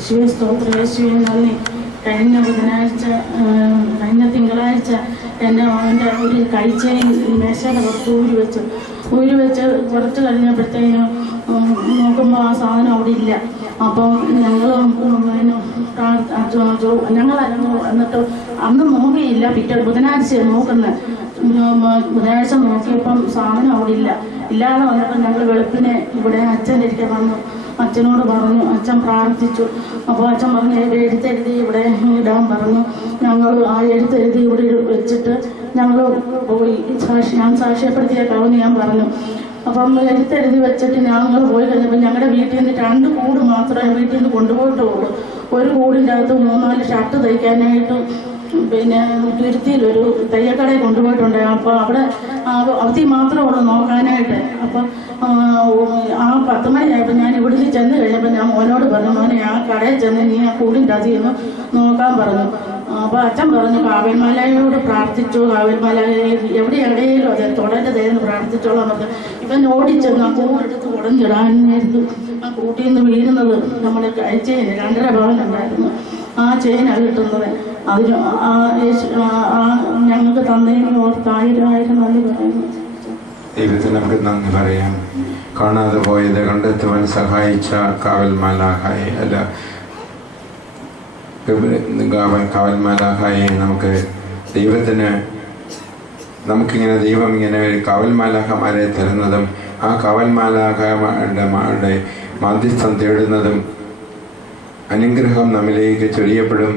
യേശുവേ സ്തോത്രം, യേശുവേ നന്ദി. കഴിഞ്ഞ തിങ്കളാഴ്ച എൻ്റെ അവൻ്റെ ഒരു കഴിച്ചയും മേശയുടെ പുറത്ത് ഊരി വെച്ച് കുറച്ച് കഴിഞ്ഞപ്പോഴത്തേനും നോക്കുമ്പോൾ ആ സാധനം അവിടെ ഇല്ല. അപ്പം ഞങ്ങളറിഞ്ഞു എന്നിട്ട് അന്ന് നോക്കിയില്ല. ബുധനാഴ്ച നോക്കുന്നത്. ബുധനാഴ്ച നോക്കിയപ്പം സാധനം അവിടെ ഇല്ലാതെ വന്നപ്പോൾ ഞങ്ങൾ വെളുപ്പിനെ ഇവിടെ അച്ഛൻ്റെ ഇരിക്കാൻ വന്നു. അച്ഛനോട് പറഞ്ഞു, അച്ഛൻ പ്രാർത്ഥിച്ചു. അപ്പോൾ അച്ഛൻ പറഞ്ഞു എഴുത്തെഴുതി ഇവിടെ ഇടാൻ പറഞ്ഞു. ഞങ്ങൾ ആ എഴുത്തെഴുതി ഇവിടെ വെച്ചിട്ട് ഞങ്ങൾ പോയി. ഞാൻ സാക്ഷ്യപ്പെടുത്തിയേക്കാവെന്ന് ഞാൻ പറഞ്ഞു. അപ്പം എഴുത്തെഴുതി വെച്ചിട്ട് ഞങ്ങൾ പോയി കഴിഞ്ഞപ്പോൾ ഞങ്ങളുടെ വീട്ടിൽ നിന്ന് 2 കൂട് മാത്രമേ വീട്ടിൽ നിന്ന് കൊണ്ടുപോയിട്ടുള്ളൂ. ഒരു കൂടിൻ്റെ അകത്ത് 3-4 ഷർട്ട് തയ്ക്കാനായിട്ട് പിന്നെ തുരുത്തിയിലൊരു തയ്യക്കടയിൽ കൊണ്ടുപോയിട്ടുണ്ട്. അപ്പോൾ അവിടെ അവധി മാത്രമേ ഉള്ളൂ നോക്കാനായിട്ട്. അപ്പം ആ 10 മണിയായപ്പോൾ ഞാൻ ഇവിടുന്ന് ചെന്ന് കഴിഞ്ഞപ്പോൾ ഞാൻ മോനോട് പറഞ്ഞു, മോനെ ആ കടയിൽ ചെന്ന് നീ ആ കൂടിൻ്റെ അതിന്ന് നോക്കാൻ പറഞ്ഞു. അപ്പോൾ അച്ഛൻ പറഞ്ഞു കാവൽമാലയോട് പ്രാർത്ഥിച്ചു. എവിടെയെങ്കിലും അതെ തുടരുതേന്ന് പ്രാർത്ഥിച്ചോളാൻ പറഞ്ഞു. ഇവൻ ഓടിച്ചെന്ന് ആ കൂടെടുത്ത് ഉടഞ്ഞിടാനായിരുന്നു. ആ കൂട്ടിൽ നിന്ന് വീഴുന്നത് നമ്മുടെ ചെയിൻ 2.5 പവനുണ്ടായിരുന്നു. ആ ചെയിനാണ് കിട്ടുന്നത്. അതിന് ഞങ്ങൾക്ക് തന്നതിന് ഓർത്ത് 1000 നന്ദി പറയുന്നു. ദൈവത്തിന് നമുക്ക് നന്ദി പറയാം. കാണാതെ പോയത് കണ്ടെത്തുവാൻ സഹായിച്ച കാവൽമാലാഹായെ കാവൽമാലാഹായെ നമുക്കിങ്ങനെ ദൈവം ഇങ്ങനെ ഒരു കാവൽമാലാഹമാരെ തരുന്നതും ആ കാവൽമാലാഹമാരുടെ മാധ്യസ്ഥം തേടുന്നതും അനുഗ്രഹം നമ്മിലേക്ക് ചൊരിയപ്പെടും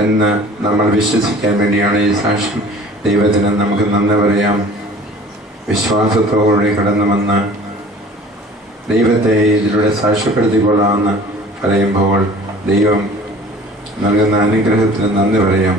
എന്ന് നമ്മൾ വിശ്വസിക്കാൻ വേണ്ടിയാണ് ഈ സാക്ഷ്യം. ദൈവത്തിന് നമുക്ക് നന്ദി പറയാം. വിശ്വാസത്തോടെ കടന്നു വന്ന് ദൈവത്തെ ഇതിലൂടെ സാക്ഷ്യപ്പെടുത്തിക്കൊള്ളാമെന്ന് പറയുമ്പോൾ ദൈവം നൽകുന്ന അനുഗ്രഹത്തിന് നന്ദി പറയാം.